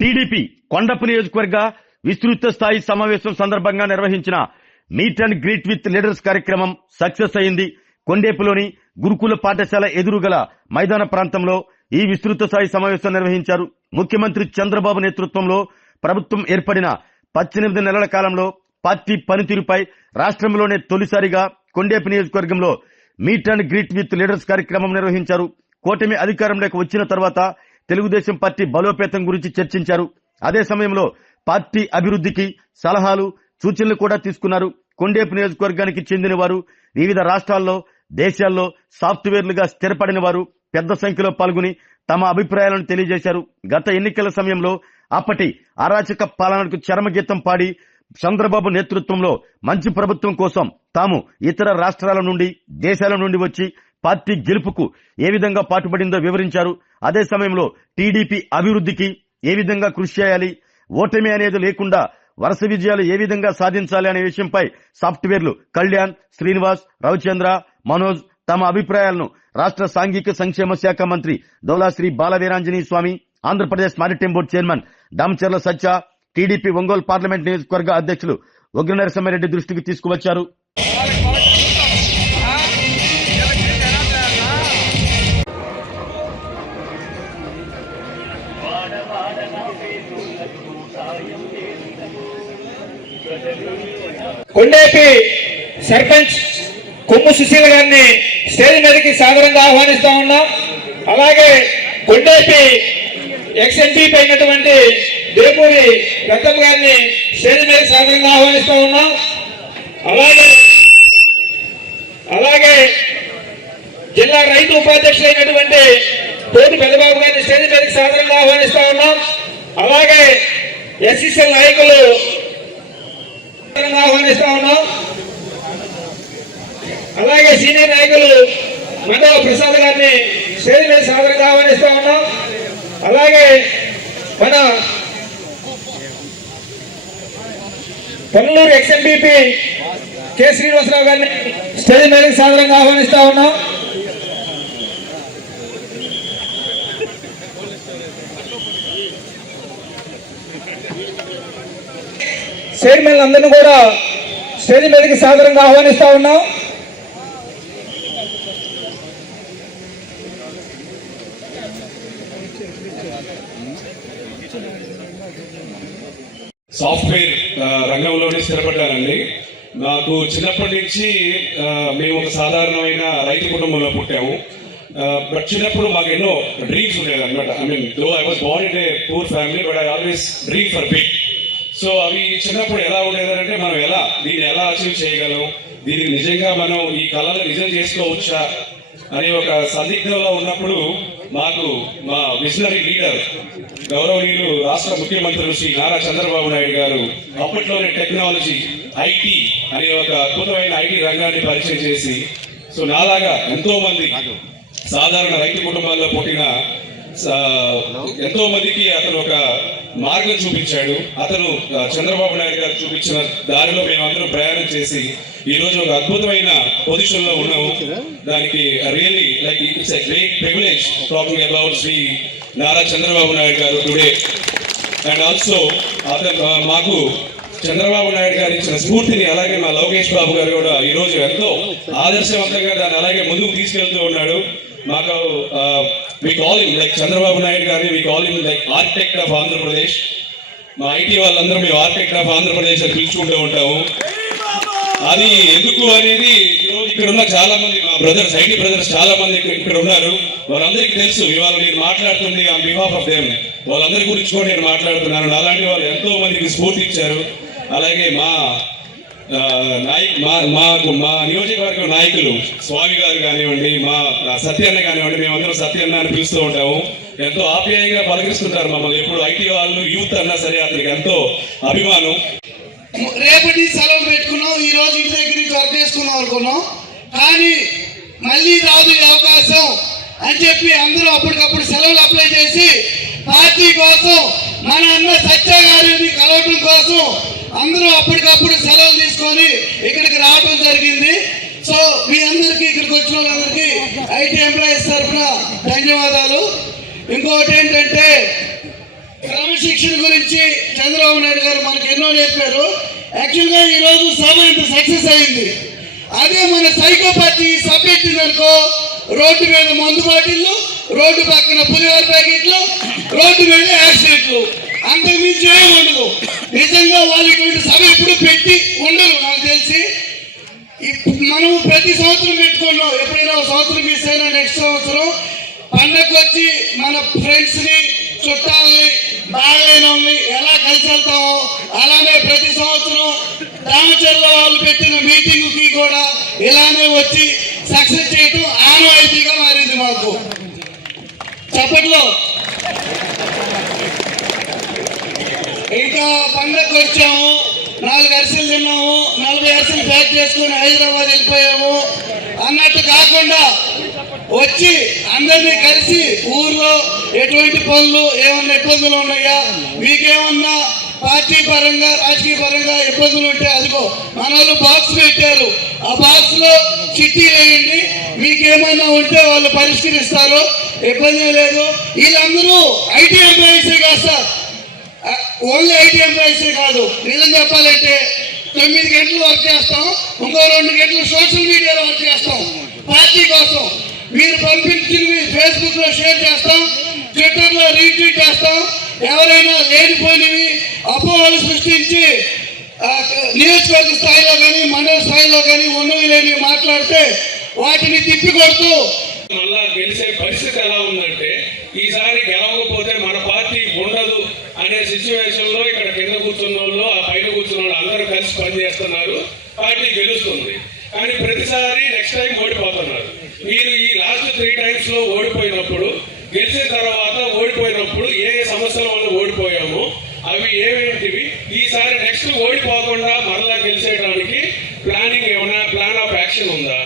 TDP Kondapi నియోజకవర్గ విస్తృత స్థాయి సమావేశం సందర్భంగా నిర్వహించిన meet and greet with leaders కార్యక్రమం సక్సెస్ అయింది. కొండేపులోని గురుకుల పాఠశాల ఎదురుగల మైదాన ప్రాంతంలో ఈ విస్తృత స్థాయి సమావేశం నిర్వహించారు. ముఖ్యమంత్రి చంద్రబాబు నేతృత్వంలో ప్రభుత్వం ఏర్పడిన 18 నెలల కాలంలో పార్టీ పనితీరుపై రాష్ట్రంలోనే తొలిసారిగా కొండేపు నియోజకవర్గంలో meet and greet with leaders కార్యక్రమం నిర్వహించారు. కూటమి అధికారంలోకి వచ్చిన తర్వాత తెలుగుదేశం పార్టీ బలోపేతం గురించి చర్చించారు. అదే సమయంలో పార్టీ అభివృద్ధికి సలహాలు సూచనలు కూడా తీసుకున్నారు. కొండేపు నియోజకవర్గానికి చెందిన వారు వివిధ రాష్ట్రాల్లో దేశాల్లో సాఫ్ట్వేర్లుగా స్థిరపడిన వారు పెద్ద సంఖ్యలో పాల్గొని తమ అభిప్రాయాలను తెలియజేశారు. గత ఎన్నికల సమయంలో అప్పటి అరాచక పాలనకు చరమగీతం పాడి చంద్రబాబు నేతృత్వంలో మంచి ప్రభుత్వం కోసం తాము ఇతర రాష్ట్రాల నుండి దేశాల నుండి వచ్చి పార్టీ గెలుపుకు ఏ విధంగా పాటుపడిందో వివరించారు. అదే సమయంలో టీడీపీ అభివృద్ధికి ఏ విధంగా కృషి చేయాలి, ఓటమి అనేది లేకుండా వరుస విజయాలు ఏ విధంగా సాధించాలి అనే విషయంపై సాఫ్ట్వేర్లు కళ్యాణ్, శ్రీనివాస్, రవిచంద్ర, మనోజ్ తమ అభిప్రాయాలను రాష్ట్ర సాంఘిక సంక్షేమ శాఖ మంత్రి Dolasree Balaveeranjaneya Swamy, Andhra Pradesh maritime board chairman Damacharla Satya, TDP Ongole parliament నియోజకవర్గ అధ్యక్షులు ఉగ్ర నరసింహారెడ్డి దృష్టికి తీసుకువచ్చారు. కొండేపి సర్పంచ్ కొమ్ము సుశీల గారిని స్టేజ్ మీదకి సాదరంగా ఆహ్వానిస్తా ఉన్నాం. అలాగే కొండేపి ఎక్స్ఎంపీ అయినటువంటి దేపూరి రత్నం గారిని స్టేజ్ మీద సాదరంగా ఆహ్వానిస్తా ఉన్నాం. అలాగే జిల్లా రైతు ఉపాధ్యక్షులైనటువంటి తోటి పెద్దబాబు గారిని స్టేజ్ మీదకి సాదరంగా ఆహ్వానిస్తా ఉన్నాం. అలాగే ఎస్సీసీఎల్ నాయకులు ఆహ్వానిస్తా ఉన్నాం. అలాగే సీనియర్ నాయకులు మాధవ ప్రసాద్ గారిని స్టేజ్ మీద సాదరంగా ఆహ్వానిస్తా ఉన్నాం. అలాగే మన పొన్నూరు ఎక్స్ఎంపీ కె శ్రీనివాసరావు గారిని స్టేజ్ మీదకి సాదరంగా ఆహ్వానిస్తా ఉన్నాం. చైర్మన్ అందరినీ కూడా స్టేజ్ మీదకి సాదరంగా ఆహ్వానిస్తా ఉన్నాం. సాఫ్ట్వేర్ రంగంలోనే స్థిరపడ్డానండి. నాకు చిన్నప్పటి నుంచి మేము ఒక సాధారణమైన రైతు కుటుంబంలో పుట్టాము. బట్ చిన్నప్పుడు మాకు ఎన్నో డ్రీమ్స్ ఉండేది అనమాట. I mean though I was born in a poor family, but I always dream for big. So అవి చిన్నప్పుడు ఎలా ఉండేదంటే మనం దీన్ని ఎలా అచీవ్ చేయగలం, దీనికి నిజంగా మనం ఈ కళలు నిజం చేసుకోవచ్చా అనే ఒక సందిగ్ధంలో ఉన్నప్పుడు మాకు మా విజనరీ లీడర్ గౌరవనీయులు రాష్ట్ర ముఖ్యమంత్రులు శ్రీ నారా చంద్రబాబు నాయుడు గారు అప్పట్లోనే టెక్నాలజీ ఐటీ అనే ఒక అద్భుతమైన ఐటీ రంగాన్ని పరిచయం చేసి, సో నాలాగా ఎంతో మంది సాధారణ రైతు కుటుంబాల్లో పుట్టిన ఎంతో మందికి అతను ఒక మార్గం చూపించాడు. అతను చంద్రబాబు నాయుడు గారు చూపించిన దారిలో మేమందరం ప్రయాణం చేసి ఈ రోజు ఒక అద్భుతమైన పొజిషన్ లో ఉన్నాము. దానికి really like it's a great privilege talking about Shri Nara Chandrababu Naidu garu today. And also అతను మాకు చంద్రబాబు నాయుడు గారు ఇచ్చిన స్ఫూర్తిని, అలాగే మా లోకేష్ బాబు గారు కూడా ఈ రోజు ఎంతో ఆదర్శవంతంగా దాన్ని అలాగే ముందుకు తీసుకెళ్తూ ఉన్నాడు. మాకు we call him like Chandrababu Naidu గారిని we call him like architect of Andhra Pradesh. మా ఐటీ వాళ్ళందరూ మేము ఆర్కిటెక్ట్ ఆఫ్ ఆంధ్రప్రదేశ్ అని పిలుచుకుంటూ ఉంటాము. అది ఎందుకు అనేది ఈరోజు ఇక్కడ ఉన్న చాలా మంది మా బ్రదర్స్, ఐటీ బ్రదర్స్ చాలా మంది ఇక్కడ ఉన్నారు. వాళ్ళందరికీ తెలుసు ఇవాళ నేను మాట్లాడుతుంది ఆన్ బిహాఫ్ ఆఫ్ దేమ్. వాళ్ళందరి గురించి కూడా నేను మాట్లాడుతున్నాను. అలాంటి వాళ్ళు ఎంతో మందికి స్ఫూర్తి ఇచ్చారు. అలాగే మా మా నియోజకవర్గ నాయకులు స్వామి గారు కానివ్వండి, మా సత్యన్న కానివ్వండి, మేమందరం సత్యన్న అని పిలుస్తూ ఉంటాము. ఎంతో ఆప్యాయంగా పలకరిస్తుంటారు మమ్మల్ని. ఎప్పుడు ఐటీ వాళ్ళు యూత్ అన్నా సరే అతనికి ఎంతో అభిమానం. రేపటి సెలవు పెట్టుకున్నాం, ఈ రోజు ఇంటి దగ్గర నుంచి వర్క్ చేసుకున్నాం అనుకున్నాం, కానీ మళ్ళీ రాదు ఈ అవకాశం అని చెప్పి అందరూ అప్పటికప్పుడు సెలవులు అప్లై చేసి పార్టీ కోసం మన అన్న సత్య గారిని కలవటం కోసం అందరూ అప్పటికప్పుడు సెలవులు తీసుకొని ఇక్కడికి రావడం జరిగింది. సో మీ అందరికీ ఇక్కడికి వచ్చిన వాళ్ళందరికీ ఐటీ ఎంప్లాయీస్ తరఫున ధన్యవాదాలు. ఇంకొకటి ఏంటంటే క్రమశిక్షణ గురించి చంద్రబాబు నాయుడు గారు మనకు ఎన్నో నేర్పారు. యాక్చువల్గా ఈరోజు సభ ఇంత సక్సెస్ అయింది. అదే మన సైకో పార్టీ సభ పెట్టిందనుకో, రోడ్డు మీద మందు బాటిళ్ళు, రోడ్డు పక్కన పులిహోర ప్యాకెట్లు, రోడ్డు మీద యాక్సిడెంట్లు, అంతకుమించి ఏమి ఉండదు. నిజంగా వాళ్ళు ఇటువంటి సభ ఎప్పుడు పెట్టి ఉండరు నాకు తెలిసి. మనం ప్రతి సంవత్సరం పెట్టుకున్నాం, ఎప్పుడైనా ఒక సంవత్సరం మిస్ అయినా నెక్స్ట్ సంవత్సరం పండగకు వచ్చి మన ఫ్రెండ్స్ని, చుట్టాలని, బాగలేని వాళ్ళని ఎలా కలిసి వెళ్తామో అలానే ప్రతి సంవత్సరం రామచర్ల వాళ్ళు పెట్టిన మీటింగ్కి కూడా ఇలానే వచ్చి సక్సెస్ చేయటం ఆనవాయితీగా మారింది మాకు. చప్పట్లో ఇంకా పండగకు వచ్చాము, 4 అరిసెలు తిన్నాము, 40 అరిసెలు ప్యాక్ చేసుకుని హైదరాబాద్ వెళ్ళిపోయాము అన్నట్టు కాకుండా వచ్చి అందరినీ కలిసి ఊర్లో ఎటువంటి పనులు ఏమన్నా ఇబ్బందులు ఉన్నాయా, మీకేమన్నా పార్టీ పరంగా రాజకీయ పరంగా ఇబ్బందులు ఉంటే అదిగో మన వాళ్ళు బాక్స్ పెట్టారు, ఆ బాక్స్ లో చిట్టి వేయండి, మీకేమన్నా ఉంటే వాళ్ళు పరిష్కరిస్తారు, ఇబ్బంది లేదు. వీళ్ళందరూ ఐటీ ఎంప్లాయీసే కాదు సార్, ఓన్లీ ఐటీ ఎంప్లాయీసే కాదు. నిజం చెప్పాలంటే 9 గంటలు వర్క్ చేస్తాం, ఇంకో 2 గంటలు సోషల్ మీడియాలో వర్క్ చేస్తాం పార్టీ కోసం. మీరు పంపించినవి ఫేస్బుక్ లో షేర్ చేస్తాం, ట్విట్టర్ లో రీట్వీట్ చేస్తాం. ఎవరైనా లేనిపోయినవి అపోహలు సృష్టించి నియోజకవర్గ స్థాయిలో కానీ మండల స్థాయిలో కానీ ఉన్నవి లేని మాట్లాడితే వాటిని తిప్పికొడుతూ మళ్ళా గెలిచే పరిస్థితి ఎలా ఉందంటే, ఈసారి గెలవకపోతే మన పార్టీ ఉండదు అనే సిచ్యువేషన్ లో ఇక్కడ కింద కూర్చున్న వాళ్ళు, ఆ పైన కూర్చున్న వాళ్ళు అందరూ కలిసి పనిచేస్తున్నారు, పార్టీ గెలుస్తుంది. కానీ ప్రతిసారి నెక్స్ట్ టైం ఓడిపోతున్నారు. మీరు ఈ లాస్ట్ 3 times లో ఓడిపోయినప్పుడు, గెలిచిన తర్వాత ఓడిపోయినప్పుడు ఏ సమస్యల వల్ల ఓడిపోయామో అవి ఏమేంటివి, ఈసారి నెక్స్ట్ ఓడిపోకుండా మరలా గెలిచేయడానికి ప్లానింగ్ ఏమైనా ప్లాన్ ఆఫ్ యాక్షన్ ఉందా?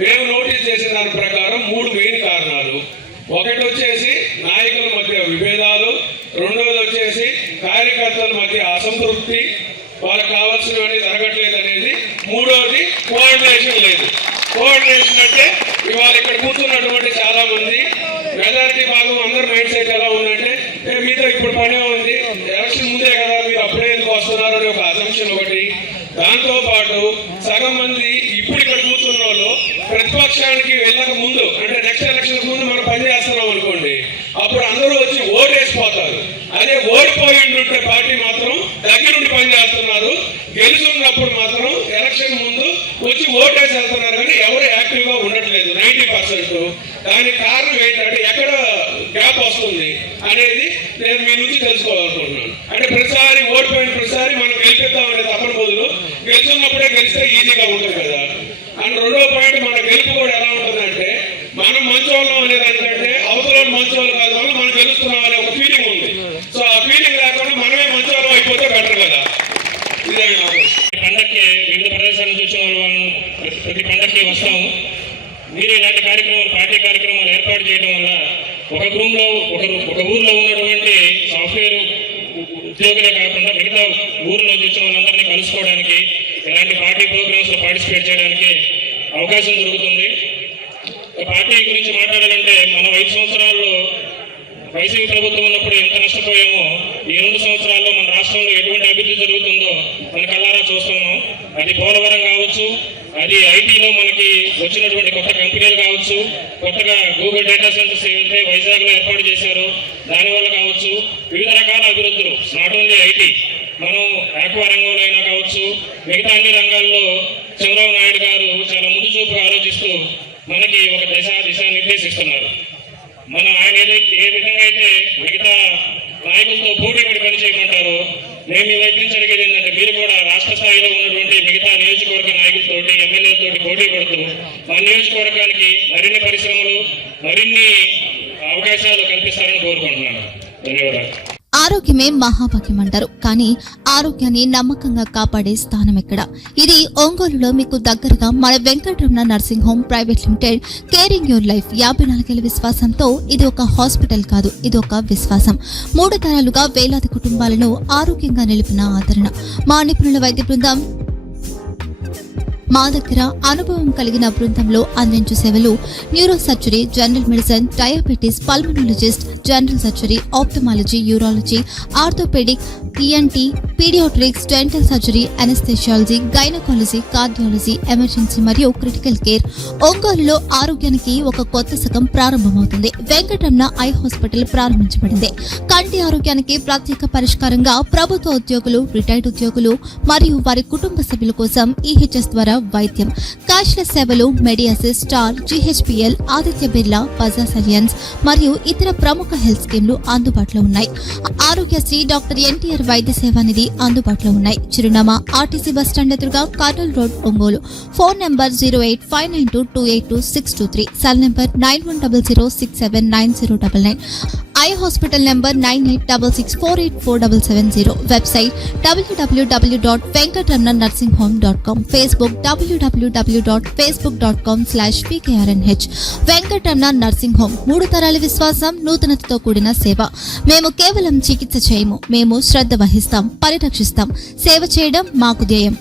మేము నోటీస్ చేసిన దాని ప్రకారం 3 మెయిన్ కారణాలు. ఒకటి వచ్చేసి నాయకుల మధ్య విభేదాలు, రెండోది వచ్చేసి కార్యకర్తల మధ్య అసంతృప్తి, వాళ్ళకి కావాల్సినవన్నీ జరగట్లేదు అనేది, మూడోది కోఆర్డినేషన్ లేదు. కోఆర్డినేషన్ అంటే ఇవాళ ఇక్కడ కూర్చున్నటువంటి చాలా మంది మెజారిటీ భాగం అందరి మైండ్ సెట్ ఎలా ఉందంటే, మీతో ఇప్పుడు పనే ఉంది, ఎలక్షన్ ముందే కదా, మీరు అప్పుడే ఎందుకు వస్తున్నారు అని ఒక అసంప్షన్ ఒకటి. దాంతో పాటు సగం మంది ఇప్పుడు ఇక్కడ కూర్చున్న వాళ్ళు ప్రతిపక్షానికి వెళ్ళక ముందు, అంటే నెక్స్ట్ ఎలక్షన్ ముందు మనం పనిచేస్తున్నాం అనుకోండి, అప్పుడు అందరూ వచ్చి ఓటేసిపోతారు. అదే ఓడిపోయి ఉంటే పార్టీ మాత్రం దగ్గరుండి పనిచేస్తున్నారు, గెలుచున్నప్పుడు మాత్రం ఎలక్షన్ ముందు వచ్చి ఓటేసి వెళ్తున్నారు, కానీ ఎవరు యాక్టివ్ గా ఉండట్లేదు 90%. దానికి కారణం ఏంటంటే ఎక్కడ గ్యాప్ వస్తుంది అనేది నేను మీ నుంచి తెలుసుకోవాలనుకుంటున్నాను. అంటే ప్రతిసారి ఓడిపోయిన ప్రతిసారి మనం గెలిపిద్దామనే తప్పని బదులు గెలుచున్నప్పుడే గెలిస్తే ఈజీగా ఉంటుంది కదా. అండ్ రెండో పాయింట్, మన గెలుపు కూడా ఎలా ఉంటుందంటే, మనం మంచోళ్ళం అనే దానికంటే అవతల మంచోళ్ళు కాదు వల్ల మనం గెలుస్తున్నాం అనే ఒక ఫీలింగ్ ఉంది. సో ఆ ఫీలింగ్ లేకుండా మనమే మంచోళ్ళం అయిపోతే బెటర్ కదా. ఇదే నాకు పండక్కి వివిధ ప్రదేశాల నుంచి వచ్చిన వాళ్ళు ప్రతి పండక్కి వస్తాము. మీరు ఇలాంటి కార్యక్రమాలు, పార్టీ కార్యక్రమాలు ఏర్పాటు చేయడం వల్ల ఒక ఊర్లో ఉన్నటువంటి సాఫ్ట్వేర్ ఉద్యోగులే కాకుండా మిగతా ఊర్లో వచ్చిన వాళ్ళందరినీ కలుసుకోవడానికి, ఇలాంటి పార్టీ ప్రోగ్రామ్స్ లో పార్టిసిపేట్ చేయడానికి అవకాశం దొరుకుతుంది. పార్టీ గురించి మాట్లాడాలంటే, మన 5 సంవత్సరాల్లో వైసీపీ ప్రభుత్వం ఉన్నప్పుడు ఎంత నష్టపోయామో, ఈ 2 సంవత్సరాల్లో మన రాష్ట్రంలో ఎటువంటి అభివృద్ధి జరుగుతుందో మన కళ్ళారా చూస్తున్నాం. అది పోలవరం కావచ్చు, అది ఐటీలో మనకి వచ్చినటువంటి కొత్త కంపెనీలు కావచ్చు, కొత్తగా గూగుల్ డేటా సెంటర్స్ ఏవైతే వైజాగ్ లో ఏర్పాటు చేశారో దానివల్ల కావచ్చు, వివిధ రకాల అభివృద్ధులు. నాట్ ఓన్లీ ఐటీ, మనం ఆక్వా రంగంలో అయినా కావచ్చు, మిగతా అన్ని రంగాల్లో చంద్రబాబు నాయుడు గారు చాలా ముందు చూపుగా ఆలోచిస్తూ మనకి ఒక దిశ నిర్దేశిస్తున్నారు. మనం ఆయన ఏ విధంగా అయితే మిగతా నాయకులతో పోటీ పడి పనిచేయమంటారో, మేము మీ వైపు నుంచి అడిగేది ఏంటంటే, మీరు కూడా రాష్ట్ర స్థాయిలో ఉన్నటువంటి మిగతా నియోజకవర్గ నాయకులతోటి, ఎమ్మెల్యేలతోటి పోటీ పడుతూ మన నియోజకవర్గానికి మరిన్ని పరిశ్రమలు, మరిన్ని అవకాశాలు కల్పిస్తారని కోరుకుంటున్నాను. ధన్యవాదాలు. ఆరోగ్యమే మహాభాగ్యం అంటారు, కానీ ఆరోగ్యాన్ని నమ్మకంగా కాపాడే స్థానం ఎక్కడ? ఇది ఒంగోలులో మీకు దగ్గరగా మన Venkataramana nursing home private limited. Caring your life 54 ఏళ్ల విశ్వాసంతో ఇది ఒక హాస్పిటల్ కాదు, ఇది ఒక విశ్వాసం. 3 తరాలుగా వేలాది కుటుంబాలను ఆరోగ్యంగా నిలిపిన ఆదరణ. మా నిపుణుల వైద్య బృందం మా దగ్గర అనుభవం కలిగిన బృందంలో అందించే సేవలు neuro surgery, general medicine, diabetes, pulmonologist, general surgery, ophthalmology, urology, orthopaedic, ENT, paediatrics, dental surgery, anaesthesiology, gynaecology, cardiology, emergency మరియు క్రిటికల్ కేర్. ఒంగోలులో ఆరోగ్యానికి ఒక కొత్త శకం ప్రారంభమవుతుంది. వెంకటరమణ ఐ హాస్పిటల్ ప్రారంభించబడింది. కంటి ఆరోగ్యానికి ప్రత్యేక పరిష్కారంగా ప్రభుత్వ ఉద్యోగులు, రిటైర్డ్ ఉద్యోగులు మరియు వారి కుటుంబ సభ్యుల కోసం ఈహెచ్ఎస్ ద్వారా వైద్యం, క్యాష్లెస్ సేవలు, మెడియాసిస్, స్టార్, జీహెచ్పీఎల్, ఆదిత్య బిర్లా, బజాజ్ అలియన్స్ మరియు ఇతర ప్రముఖ హెల్త్ స్కీమ్లు అందుబాటులో ఉన్నాయి. ఆరోగ్యశ్రీ, డాక్టర్ ఎన్టీఆర్ వైద్య సేవా నిధి అందుబాటులో ఉన్నాయి. చిరునామా ఆర్టీసీ బస్టాండ్ ఎదురుగా, Kurnool road, Ongole. Phone number 08592282623, cell number 9100679099. Eye hospital number 9866484770. Website www.venkatramannursing.com. Facebook www.facebook.com/pkrnh. Venkataramana nursing home, 3 తరాల విశ్వాసం, నూతనతతో కూడిన సేవ. మేము కేవలం చికిత్స చేయము, మేము శ్రద్ధ వహిస్తాం, పరిరక్షిస్తాం. సేవ చేయడం మాకు ధ్యేయం.